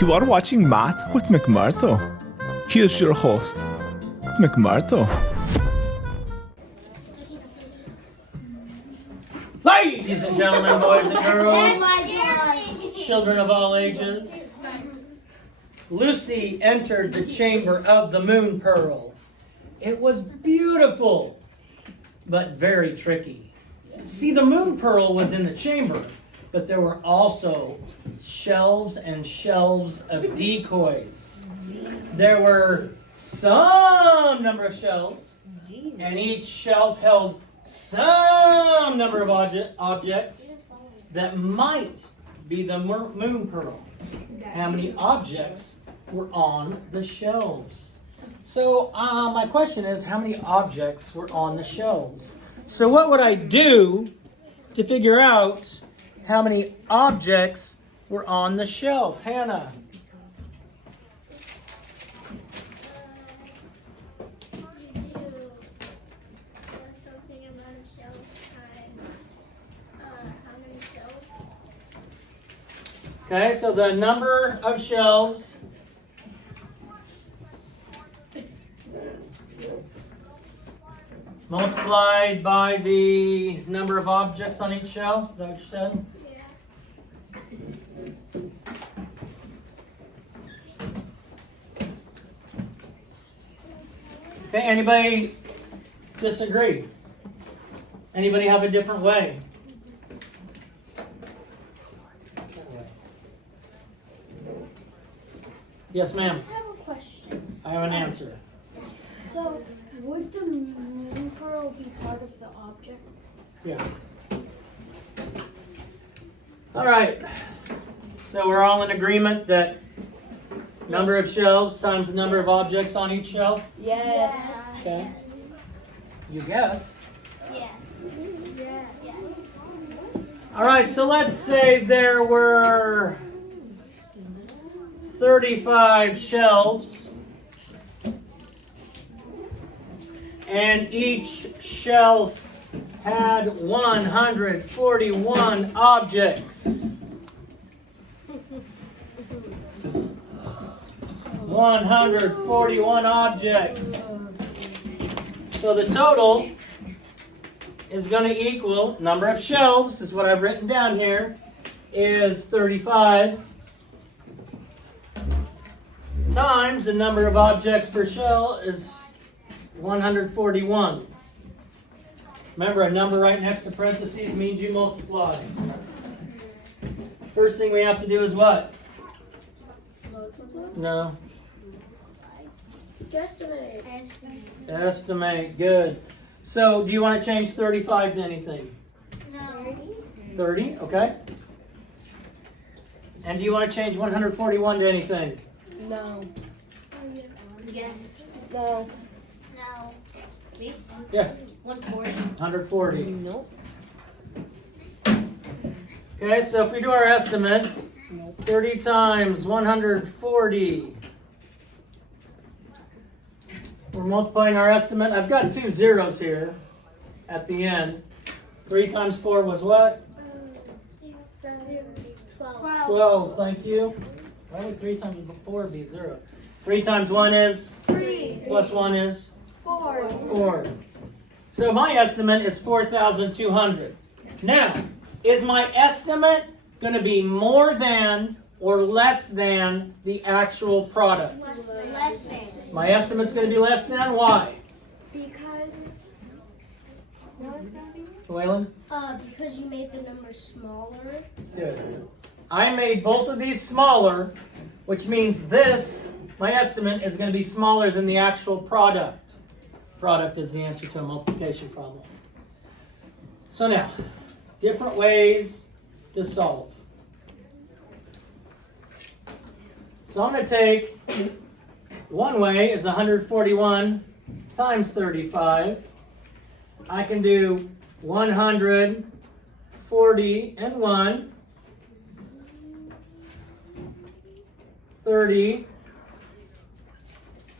You are watching Math with McMurdo. Here's your host, McMurdo. Ladies and gentlemen, boys and girls, children of all ages, Lucy entered the chamber of the moon pearl. It was beautiful, but very tricky. See, the moon pearl was in the chamber, but there were also shelves and shelves of decoys. There were some number of shelves, and each shelf held some number of objects that might be the moon pearl. How many objects were on the shelves? So my question is, how many objects were on the shelves? So what would I do to figure out how many objects were on the shelf? Hannah. Okay, so the number of shelves multiplied by the number of objects on each shelf. Is that what you said? Yeah. Okay, anybody disagree? Anybody have a different way? Yes, ma'am. I just have a question. I have an answer. So, would the moon pearl be part of the object? Yeah. All right. So we're all in agreement that number of shelves times the number of objects on each shelf? Yes. Okay. You guess. Yes. Yes. All right, so let's say there were 35 shelves, and each shelf had 141 objects. 141 objects. So the total is going to equal, number of shelves, is what I've written down here, is 35. Times the number of objects per shell is 141. Remember, a number right next to parentheses means you multiply. First thing we have to do is what? No. Estimate. Estimate. Good. So, do you want to change 35 to anything? No. 30, okay. And do you want to change 141 to anything? No. Yes. No. No. Me? Yeah. 140. 140. Nope. Okay, so if we do our estimate, 30 times 140. We're multiplying our estimate. I've got two zeros here at the end. 3 times 4 was what? 12, thank you. Why would 3 times 4 be 0? 3 times 1 is? 3. Plus 1 is? 4. 4. So my estimate is 4,200. Now, is my estimate going to be more than or less than the actual product? Less than. My estimate's going to be less than. Why? Because. Waylon? Because you made the number smaller. Good. I made both of these smaller, which means this, my estimate, is going to be smaller than the actual product. Product is the answer to a multiplication problem. So now, different ways to solve. So I'm going to take, one way is 141 times 35. I can do 140 and 1. 30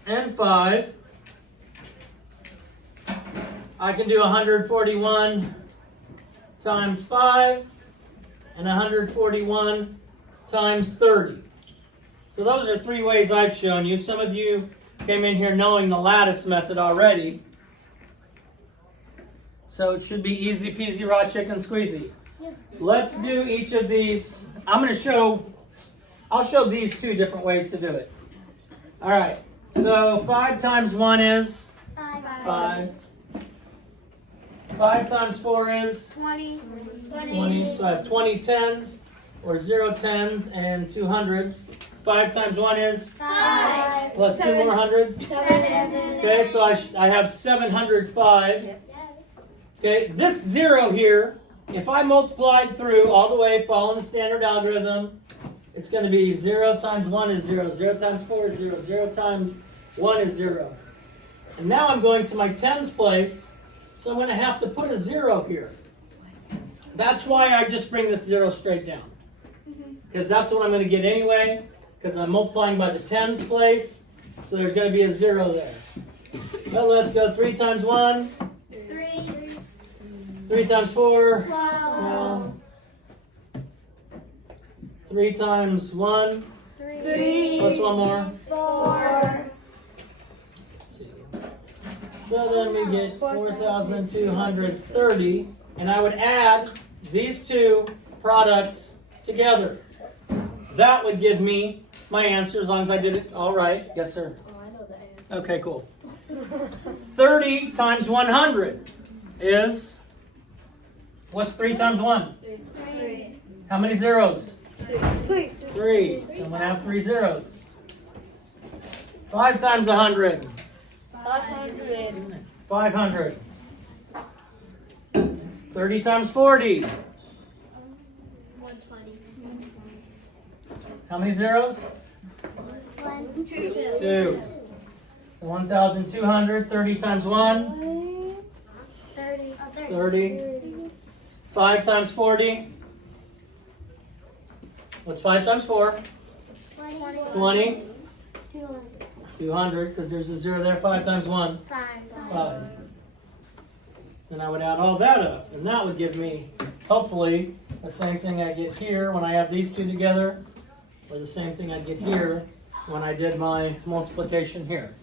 and 5. I can do 141 times 5 and 141 times 30. So those are 3 ways I've shown you. Some of you came in here knowing the lattice method already. So it should be easy peasy raw chicken squeezy. Let's do each of these. I'll show these 2 different ways to do it. All right. So 5 times 1 is 5. 5 times 4 is 20. 20. So I have 20 tens, or 0 tens and 2 hundreds. 5 times 1 is 5. plus 2 more hundreds. 7. Okay, so I have 705. Okay, this 0 here, if I multiplied through all the way following the standard algorithm, it's going to be 0 times 1 is 0, 0 times 4 is 0, 0 times 1 is 0. And now I'm going to my tens place, so I'm going to have to put a 0 here. That's why I just bring this 0 straight down. Because that's what I'm going to get anyway, because I'm multiplying by the tens place, so there's going to be a 0 there. But let's go 3 times 1. 3. 3 times 4. 12. 3 times 1. 3. Plus 1 more. 4. 2. So then we get 4,230. And I would add these 2 products together. That would give me my answer as long as I did it all right. Yes, sir. Oh, I know the answer. Okay, cool. 30 times 100 is, what's 3 times 1? 3. How many zeros? 3. 3. So I'm going to have 3 zeros. 5 times 100. 500. 500. 30 times 40. 120. How many zeros? 1, 2. 2. So 1,200. 30 times 1. 30. 30. 5 times 40. What's 5 times 4? 20. 200, because there's a 0 there. 5 times 1. 5. And I would add all that up, and that would give me, hopefully, the same thing I get here when I add these 2 together, or the same thing I get here when I did my multiplication here.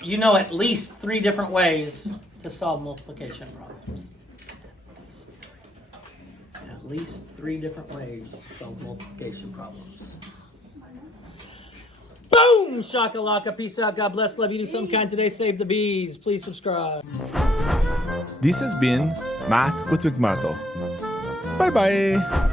You know at least 3 different ways to solve multiplication problems. At least 3 different ways to solve multiplication problems. Boom! Shakalaka. Peace out. God bless. Love you. Do some kind today. Save the bees. Please subscribe. This has been Math with McMurtle. Bye bye.